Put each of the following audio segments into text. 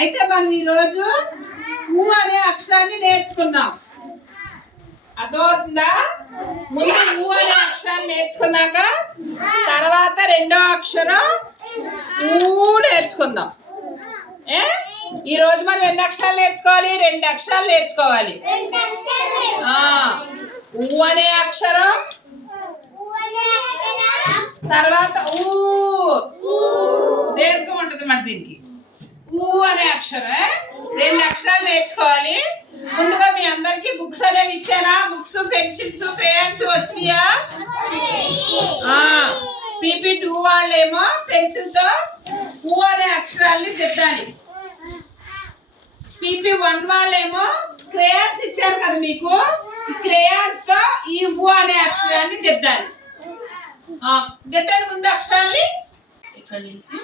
అయితే మనం ఈరోజు ఊ అనే అక్షరాన్ని నేర్చుకుందాం. అర్థమవుతుందా? ముందు ఊ అనే అక్షరాన్ని నేర్చుకున్నాక తర్వాత రెండో అక్షరం ఊ నేర్చుకుందాం. ఈ రోజు మనం ఎన్ని అక్షరాలు నేర్చుకోవాలి? 2 అక్షరాలు నేర్చుకోవాలి. ఊ అనే అక్షరం, తర్వాత ఊ దీర్ఘం ఉంటుంది మరి దీనికి. ఊ అనే అక్షరం 2 అక్షరాలు నేర్చుకోవాలి. ముందుగా మీ అందరికి బుక్స్ అనేవి ఇచ్చారా? బుక్స్, పెన్సిల్స్, క్రేయాన్స్ వచ్చినాయా? PP2 వాళ్ళేమో పెన్సిల్ తో ఊ అనే అక్షరాల్ని దిద్దాలి. PP1 వాళ్ళేమో క్రేయాన్స్ ఇచ్చారు కదా మీకు, ఈ క్రేయాన్స్ తో ఈ ఊ అనే అక్షరాన్ని దిద్దాలి. దిద్దండి ముందు అక్షరాల్ని. ఇక్కడి నుంచి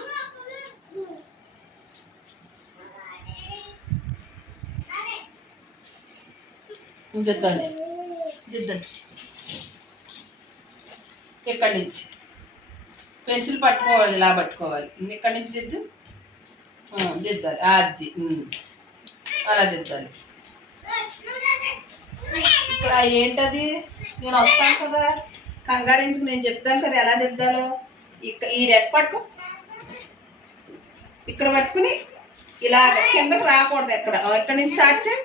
దిద్దండి, దిద్దండి. ఇక్కడి నుంచి పెన్సిల్ పట్టుకోవాలి, ఇలా పట్టుకోవాలి. ఇక్కడి నుంచి దిద్దు, దిద్దాలి. అది అలా దిద్దాలి. ఇక్కడ ఏంటది? నేను వస్తాను కదా, కంగారు ఎందుకు, నేను చెప్తాను కదా ఎలా దిద్దాలో. ఈ రెడ్ పట్టుకో, ఇక్కడ పట్టుకుని ఇలాగ కిందకు రాకూడదు. ఎక్కడి నుంచి స్టార్ట్ చేయి.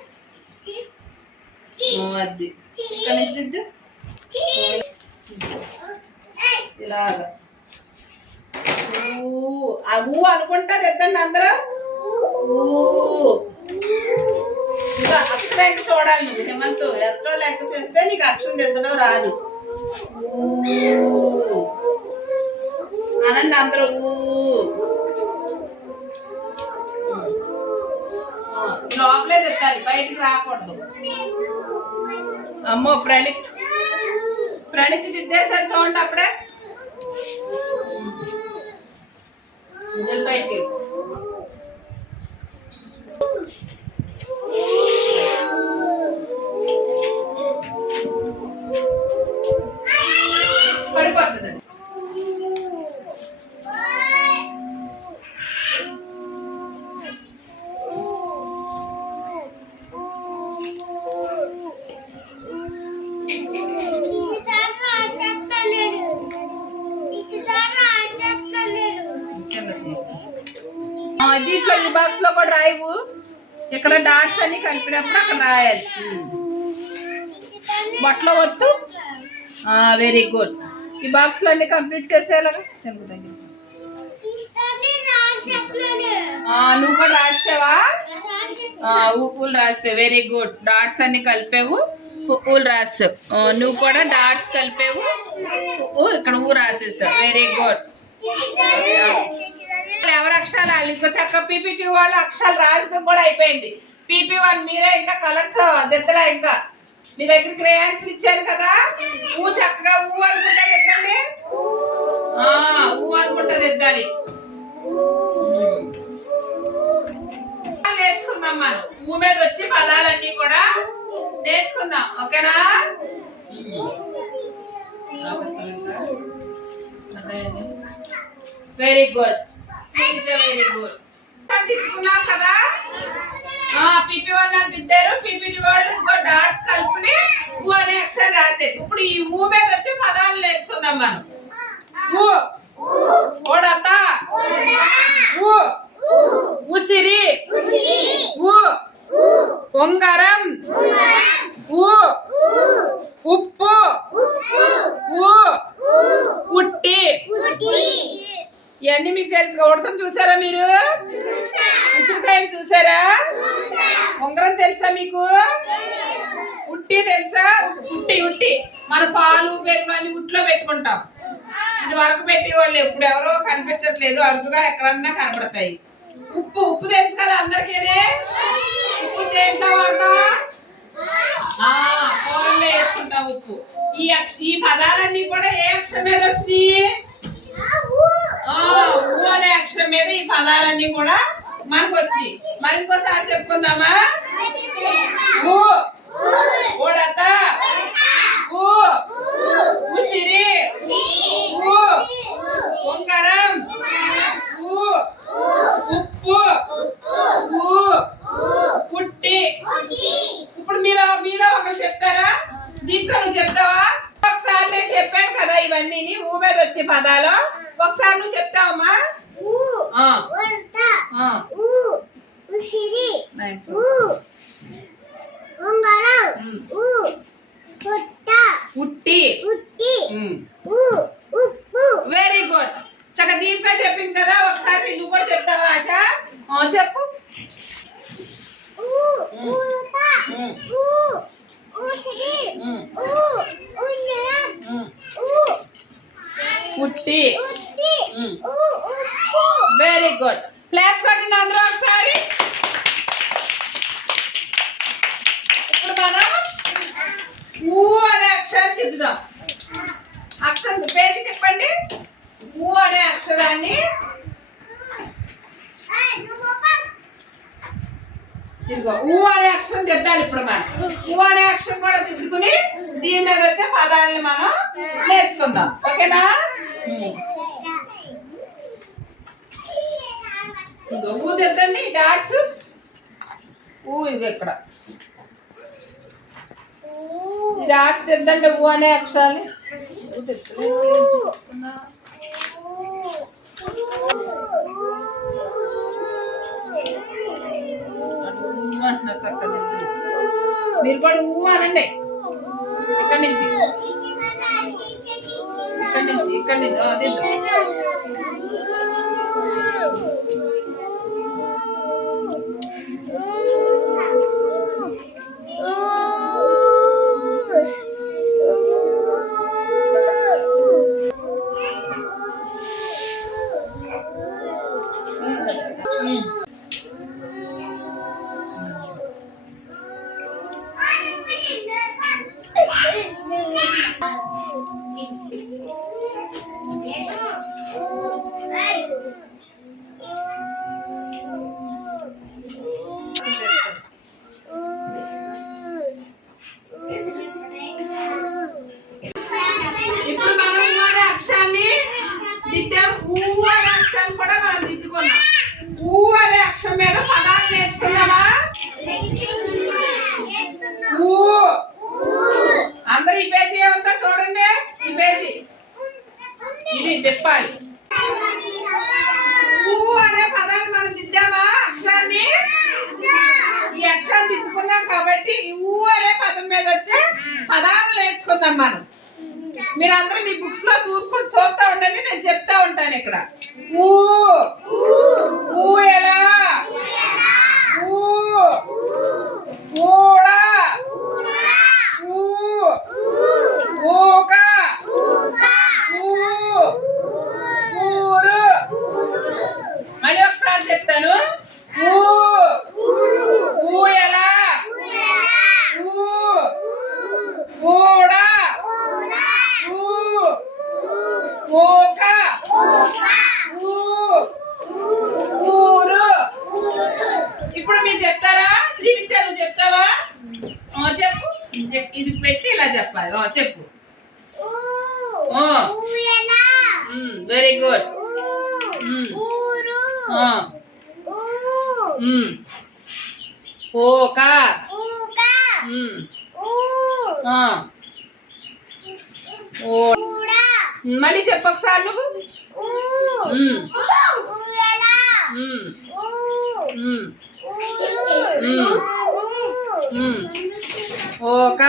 అది ఇక్కడ నుంచి దిద్దు, ఇలాగా ఊ అనుకుంటా దిద్దండి అందరూ. ఇంకా అక్షరం లెక్క చూడాలి నువ్వు. హేమంత్ ఎక్కడో లెక్క చేస్తే నీకు అక్షరం దిద్దడం రాదు. అనండి అందరూ. లోపలే దిద్దాలి, బయటికి రాకూడదు. అమ్మో ప్రణిత్ దిద్దేశాడు చూడండి అప్పుడే. బయటికి పడిపోతుంది. దీంట్లో ఈ బాక్స్ లో కూడా రాయవు. ఇక్కడ డాట్స్ అన్ని కలిపినప్పుడు అక్కడ రాయాలి. బొట్లో వద్దు. Very good. ఈ బాక్స్ లో అన్ని కంప్లీట్ చేసేలాగా నువ్వు కూడా రాసావా? ఊపులు రాసావు. Very good. డాట్స్ అన్ని కలిపావు, ఊలు రాసావు. నువ్వు కూడా డాట్స్ కలిపావు, ఇక్కడ ఊ రాసేసావు. Very good. ఎవరు అక్షరాలు వాళ్ళు. ఇంకో చక్క PP2 వాళ్ళు అక్షరాలు రాజకం కూడా అయిపోయింది. PP1 మీరే ఇంకా కలర్స్ దిద్దరా. ఇంకా మీ దగ్గర క్రేయాన్స్ ఇచ్చాను కదా, ఊ చక్కగా ఊ అనుకుంటా దిద్దండి. ఊ అనుకుంటా దిద్దాలి. నేర్చుకుందాం మనం. ఊ మీద వచ్చి పదాలన్నీ కూడా నేర్చుకుందాం. ఓకేనా? Very good, very good. తిప్పుకున్నాం కదా. PP1 అని దిద్దారు. PP2 వాళ్ళు ఇంకో డాట్స్ కలుపుకుని ఊ అనే అక్షరం రాసేది. ఇప్పుడు ఈ ఊ మీద వచ్చే పదాలు నేర్చుకుందాం మనం. ఊ ఓడత, ఊ ఉసిరి, ఊ ఉంగరం, ఊ ఉప్పు, ఊ ఉట్టి. ఇవన్నీ మీకు తెలుసు. ఉడతం చూసారా మీరు? ఉసిరికాయని చూసారా? ఉంగరం తెలుసా మీకు? ఉట్టి తెలుసా? ఉట్టి మన పాలు పెరుగు అన్ని ఉట్లో పెట్టుకుంటాం. ఇది వరకు పెట్టేవాళ్ళు, ఇప్పుడు ఎవరో కనిపించట్లేదు, అరుదుగా ఎక్కడన్నా కనపడతాయి. ఉప్పు తెలుసు కదా అందరికీ. ఉప్పు చేతిలో వాడతాం, కూరల్లో వేసుకుంటాం ఉప్పు. ఈ పదాలన్నీ కూడా ఏ అక్షరం మీద వచ్చినాయి? ఊ అనే అక్షరం మీద ఈ పదాలన్నీ కూడా మనకు వచ్చినాయి. మరి ఇంకోసారి చెప్పుకుందామా? ఊ ఓడత, ఊ ఉసిరి, ఊ ఉంగరం, ఊ ఉప్పు, ఊ ఇవన్నీ ఊ మీద వచ్చే పదాలు. ఒకసారి నువ్వు చెప్తావమ్మా. ఉట్టి. Very good. చక్క దీపిక చెప్పింది కదా, ఒకసారి నువ్వు కూడా చెప్తావా ఆశ? చెప్పు. ఉట్టి. Very good. క్లాప్స్ కొట్టండి అందరూ ఒకసారి. ఇప్పుడు మనం ఊ అనే అక్షరాన్ని దిద్దుదాం. అక్షరం పేజీ తిప్పండి. ఊ అనే అక్షరాన్ని ఇదిగో ఊ అనే అక్షరం దిద్దాలి. ఇప్పుడు మనం ఊ అనే అక్షరం కూడా దిద్దుకుని దీని మీద వచ్చే పదాలని మనం నేర్చుకుందాం. ఓకేనా? ఊ దిద్దండి. డాట్స్ ఊ ఇది ఇక్కడ ఈ డాట్స్ దిద్దండి. ఊ అనే అక్షరాన్ని మీరు కూడా ఊ అనండి. ఇక్కడి నుంచి ఇక్కడి నుంచి కూడా మనం దిద్దుకున్నాం. ఊ అనే అక్షరం మీద పదాలు నేర్చుకున్నామా? ఊ. అందరూ ఈ పేజీ ఏమంతా చూడండి. ఈ పేజీ ఇది చెప్పాలి. ఊ అనే పదాన్ని మనం దిద్దామా? అక్షరాన్ని ఈ అక్షరాన్ని దిద్దుకున్నాం కాబట్టి ఊ అనే పదం మీద వచ్చే పదాలు నేర్చుకుందాం మనం. మీరందరూ మీ బుక్స్ లో చూస్తూ ఉండండి. నేను చెప్తా ఉంటాను ఇక్కడ. ఊ ఊ ఎలా, ఊ ఊడా, ఊ ఊక, ఊ ఊరు. మళ్ళీ ఒకసారి చెప్తాను. ఊ ఊ ఎలా, ఊ ఊడా, ఊక, ఊరు. ఇప్పుడు మీరు చెప్తారా? శ్రీవిద్య నువ్వు చెప్తావా? చెప్పు. ఇది పెట్టి ఇలా చెప్పాలి. చెప్పు. Very good. ఓక. మళ్ళీ చెప్పు ఒకసారి నువ్వు. ఓక.